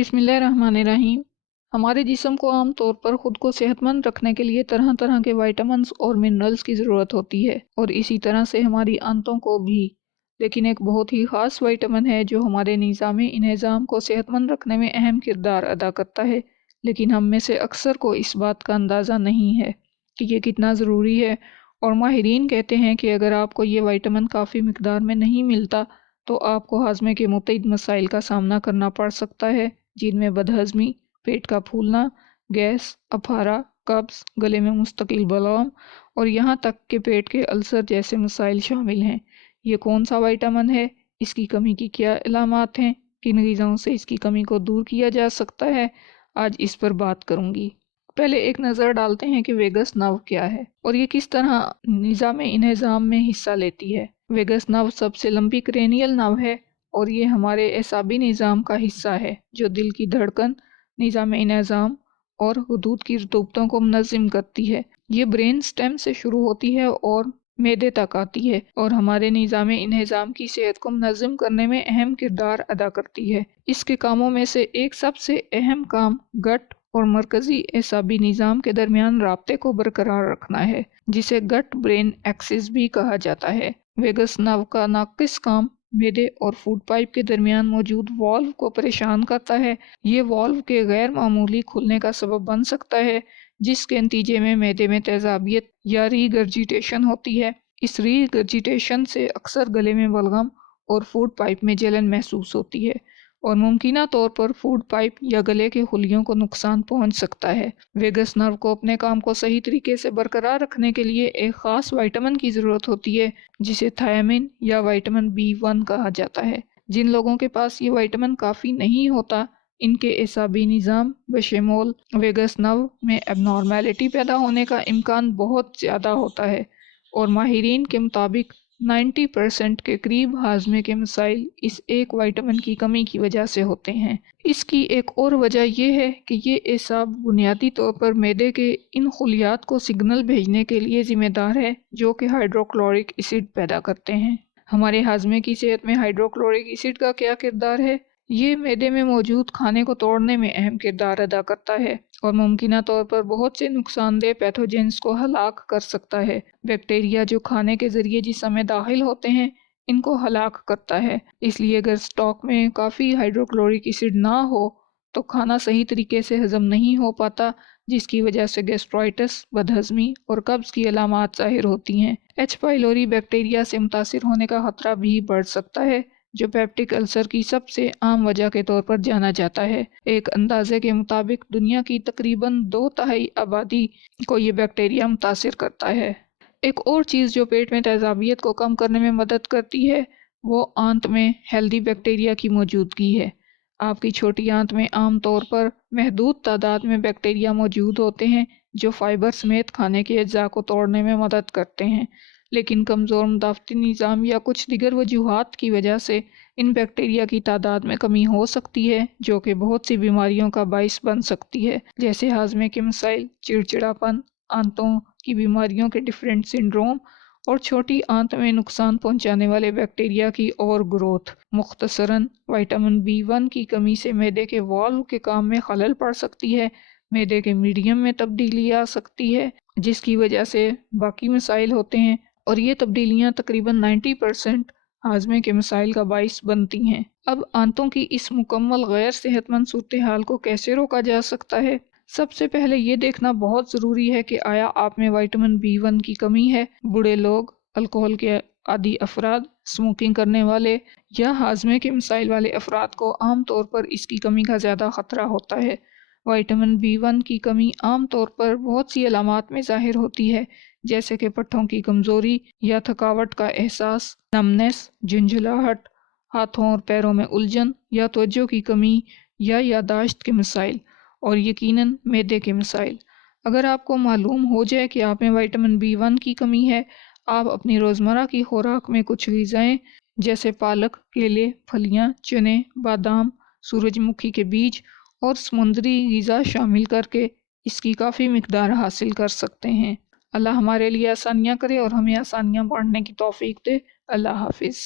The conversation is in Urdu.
بسم اللہ الرحمن الرحیم۔ ہمارے جسم کو عام طور پر خود کو صحت مند رکھنے کے لیے طرح طرح کے وائٹامنز اور منرلز کی ضرورت ہوتی ہے، اور اسی طرح سے ہماری آنتوں کو بھی۔ لیکن ایک بہت ہی خاص وائٹامن ہے جو ہمارے نظام انہضام کو صحت مند رکھنے میں اہم کردار ادا کرتا ہے، لیکن ہم میں سے اکثر کو اس بات کا اندازہ نہیں ہے کہ یہ کتنا ضروری ہے۔ اور ماہرین کہتے ہیں کہ اگر آپ کو یہ وائٹامن کافی مقدار میں نہیں ملتا تو آپ کو ہاضمے کے متعدد مسائل کا سامنا کرنا پڑ سکتا ہے، جن میں بدہضمی، پیٹ کا پھولنا، گیس، اپھارا، قبض، گلے میں مستقل بلغم اور یہاں تک کہ پیٹ کے السر جیسے مسائل شامل ہیں۔ یہ کون سا وائٹامن ہے؟ اس کی کمی کی کیا علامات ہیں؟ کن غذاؤں سے اس کی کمی کو دور کیا جا سکتا ہے؟ آج اس پر بات کروں گی۔ پہلے ایک نظر ڈالتے ہیں کہ ویگس نرو کیا ہے اور یہ کس طرح نظام انہضام میں حصہ لیتی ہے۔ ویگس نرو سب سے لمبی کرینیل نرو ہے اور یہ ہمارے اعصابی نظام کا حصہ ہے جو دل کی دھڑکن، نظام انہضام اور خطوط کی رطوبتوں کو منظم کرتی ہے۔ یہ برین سٹیم سے شروع ہوتی ہے اور معدے تک آتی ہے اور ہمارے نظام انہضام کی صحت کو منظم کرنے میں اہم کردار ادا کرتی ہے۔ اس کے کاموں میں سے ایک سب سے اہم کام گٹ اور مرکزی اعصابی نظام کے درمیان رابطے کو برقرار رکھنا ہے، جسے گٹ برین ایکسس بھی کہا جاتا ہے۔ ویگس نرو کا ناقص کام معدے اور فوڈ پائپ کے درمیان موجود والو کو پریشان کرتا ہے۔ یہ والو کے غیر معمولی کھلنے کا سبب بن سکتا ہے، جس کے نتیجے میں معدے میں تیزابیت یا ری گرجیٹیشن ہوتی ہے۔ اس ری گرجیٹیشن سے اکثر گلے میں بلغم اور فوڈ پائپ میں جلن محسوس ہوتی ہے اور ممکنہ طور پر فوڈ پائپ یا گلے کے خلیوں کو نقصان پہنچ سکتا ہے۔ ویگس نرو کو اپنے کام کو صحیح طریقے سے برقرار رکھنے کے لیے ایک خاص وائٹامن کی ضرورت ہوتی ہے جسے تھیامین یا وائٹامن B1 کہا جاتا ہے۔ جن لوگوں کے پاس یہ وائٹامن کافی نہیں ہوتا، ان کے اعصابی نظام بشمول ویگس نرو میں اب نارمیلٹی پیدا ہونے کا امکان بہت زیادہ ہوتا ہے، اور ماہرین کے مطابق 90% کے قریب ہاضمے کے مسائل اس ایک وائٹامن کی کمی کی وجہ سے ہوتے ہیں۔ اس کی ایک اور وجہ یہ ہے کہ یہ اعصاب بنیادی طور پر معدے کے ان خلیات کو سگنل بھیجنے کے لیے ذمہ دار ہے جو کہ ہائیڈروکلورک ایسڈ پیدا کرتے ہیں۔ ہمارے ہاضمے کی صحت میں ہائیڈروکلورک ایسڈ کا کیا کردار ہے؟ یہ معدے میں موجود کھانے کو توڑنے میں اہم کردار ادا کرتا ہے اور ممکنہ طور پر بہت سے نقصان دہ پیتھوجنز کو ہلاک کر سکتا ہے۔ بیکٹیریا جو کھانے کے ذریعے جسم میں داخل ہوتے ہیں، ان کو ہلاک کرتا ہے۔ اس لیے اگر اسٹاک میں کافی ہائیڈروکلورک ایسڈ نہ ہو تو کھانا صحیح طریقے سے ہضم نہیں ہو پاتا، جس کی وجہ سے گیسٹرائٹس، بدہضمی اور قبض کی علامات ظاہر ہوتی ہیں۔ ایچ پائلوری بیکٹیریا سے متاثر ہونے کا خطرہ بھی بڑھ سکتا ہے، جو پیپٹک السر کی سب سے عام وجہ کے طور پر جانا جاتا ہے۔ ایک اندازے کے مطابق دنیا کی تقریباً 2/3 آبادی کو یہ بیکٹیریا متاثر کرتا ہے۔ ایک اور چیز جو پیٹ میں تیزابیت کو کم کرنے میں مدد کرتی ہے وہ آنت میں ہیلدی بیکٹیریا کی موجودگی ہے۔ آپ کی چھوٹی آنت میں عام طور پر محدود تعداد میں بیکٹیریا موجود ہوتے ہیں جو فائبر سمیت کھانے کے اجزاء کو توڑنے میں مدد کرتے ہیں، لیکن کمزور مدافعتی نظام یا کچھ دیگر وجوہات کی وجہ سے ان بیکٹیریا کی تعداد میں کمی ہو سکتی ہے، جو کہ بہت سی بیماریوں کا باعث بن سکتی ہے، جیسے ہاضمے کے مسائل، چڑچڑاپن، آنتوں کی بیماریوں کے ڈفرینٹ سنڈروم اور چھوٹی آنت میں نقصان پہنچانے والے بیکٹیریا کی اوور گروتھ۔ مختصراً، وائٹامن B1 کی کمی سے معدے کے والو کے کام میں خلل پڑ سکتی ہے، معدے کے میڈیم میں تبدیلی آ سکتی ہے جس کی وجہ سے باقی مسائل ہوتے ہیں، اور یہ تبدیلیاں تقریباً 90% ہاضمے کے مسائل کا باعث بنتی ہیں۔ اب آنتوں کی اس مکمل غیر صحت مند صورتحال کو کیسے روکا جا سکتا ہے؟ سب سے پہلے یہ دیکھنا بہت ضروری ہے کہ آیا آپ میں وائٹامن B1 کی کمی ہے۔ بوڑھے لوگ، الکوہل کے عادی افراد، اسموکنگ کرنے والے یا ہاضمے کے مسائل والے افراد کو عام طور پر اس کی کمی کا زیادہ خطرہ ہوتا ہے۔ وائٹامن B1 کی کمی عام طور پر بہت سی علامات میں ظاہر ہوتی ہے، جیسے کہ پٹھوں کی کمزوری یا تھکاوٹ کا احساس، نمنس، جھنجھلاہٹ، ہاتھوں اور پیروں میں الجھن یا توجہ کی کمی یا یادداشت کے مسائل، اور یقیناً معدے کے مسائل۔ اگر آپ کو معلوم ہو جائے کہ آپ میں وائٹامن B1 کی کمی ہے، آپ اپنی روزمرہ کی خوراک میں کچھ غذائیں جیسے پالک، کیلے، پھلیاں، چنے، بادام، سورج مکھی کے بیج اور سمندری غذا شامل کر کے اس کی کافی مقدار حاصل کر سکتے ہیں۔ اللہ ہمارے لیے آسانیاں کرے اور ہمیں آسانیاں بانٹنے کی توفیق دے۔ اللہ حافظ۔